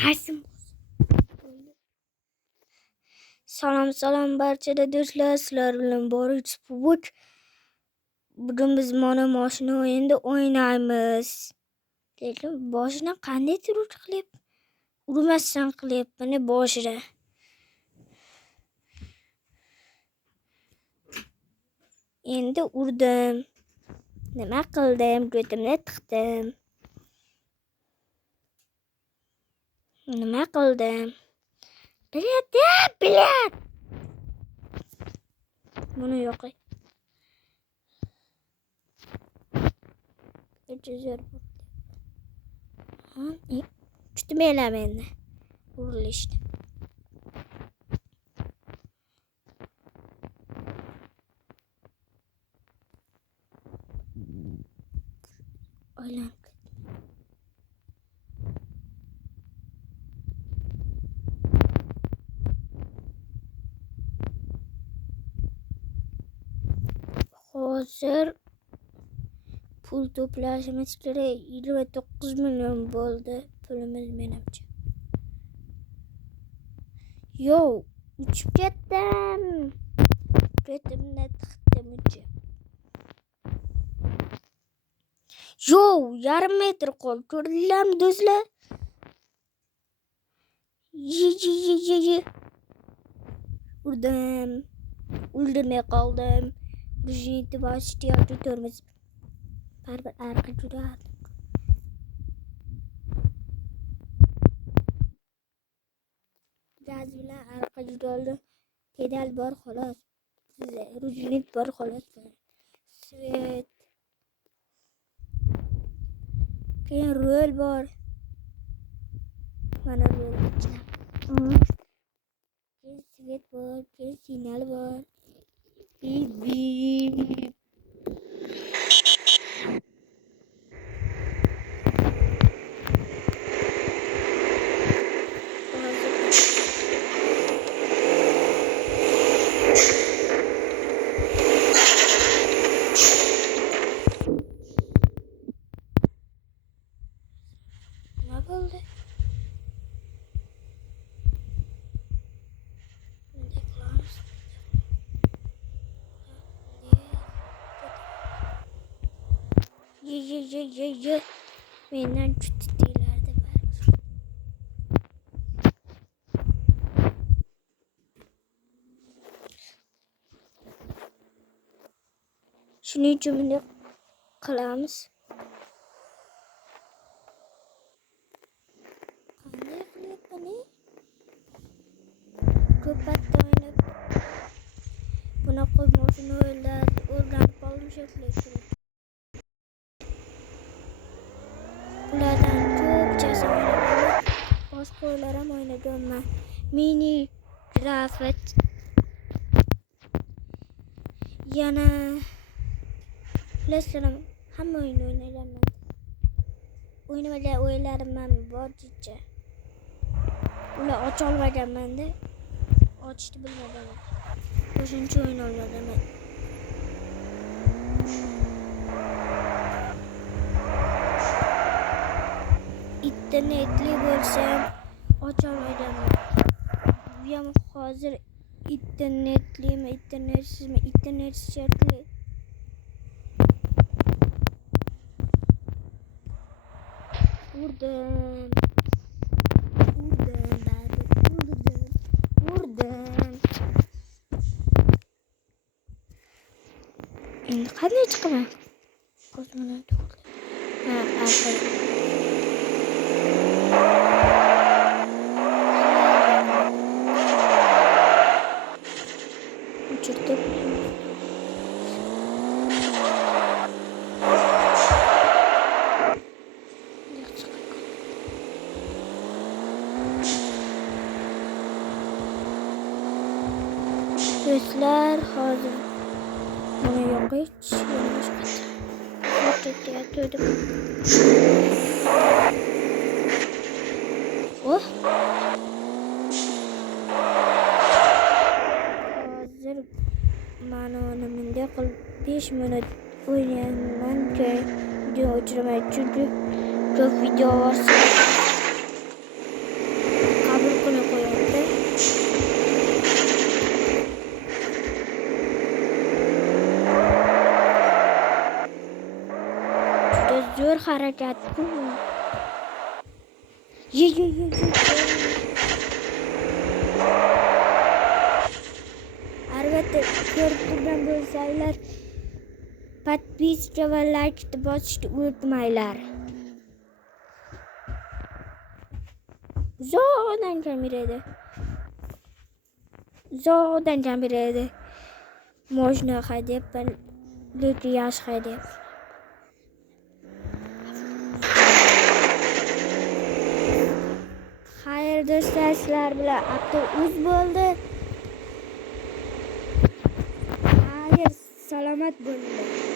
Qaysim? Salom barchada do'stlar, sizlar bilan Boris Pubuk. Bugun biz mana mashina o'yinida o'ynaymiz. Lekin boshini qanday turib qilib urmasdan qilyapman boshida. Endi urdim. Nima qildim? Ko'timni tiqdim. Nima qildim? Bilet. Buni yo'qay. Tutmaylar meni. Urilishdi. Aylanib. Hozir pul to'plashimiz kerak. 29 million bo'ldi pulimiz menimcha. Yo, uchib ketdim. Ko'timni tiqdim. Yo, yarim metr qoldi. Ko'rdinglarmi do'stlar? Ye. Urdim. O'ldirmay qoldim. Rujnitni bosishni yo'ltiramiz. Baribir arqa juda. Gaz bilan arqa juda. Pedal bor xolos. Rujnit bor xolos. Svet. Keyin rol bor. Mana rol ichida. Keyin svet bor, keyin signal bor. Bip. Ne oldu? Ye. Mendan tutdilarda bor. Shuning uchun bunday qilamiz. Qanday qilyapman? Ko'patda o'ynab bunaqa mashina o'rganib qoldim shekilli. Ulardan ko'pchasi o'ynagan. Boshqa o'yinlar ham o'ynaganman. Mini grafit. Yana Lesson hamma o'yin o'ynaganman. O'ynamagan o'yinlarim ham bor jicha. Ular ocha olmaganman-da. Ochishni bilmaganman. O'shancha o'yin o'ynaganman. Internetli bo'lsam ocha olmaganman. Bu ham hozir internetlimi, internetsizmi, internet shartli. Urdim. Endi qanday chiqaman? Ko'zimni to'ldi. Arqa. Uçurttum. Do'stlar, hozir buni yo'qish, yonish ketdim. Oh. Hozir mana bunday qilib 5 minut o'ynaganman ki video o'chiraman chunki ko'p video bor. harakat. Ye. Albatta ko'rib turgan bo'lsanglar, подписка va laykni bosishni unutmanglar. Zo'dan kamiradi. Можно haydayapman, lekin yaxshi haydayapman. Xayr do'stlar, sizlar bilan avtobus bo'ldi. Xayr, salomat bo'linglar.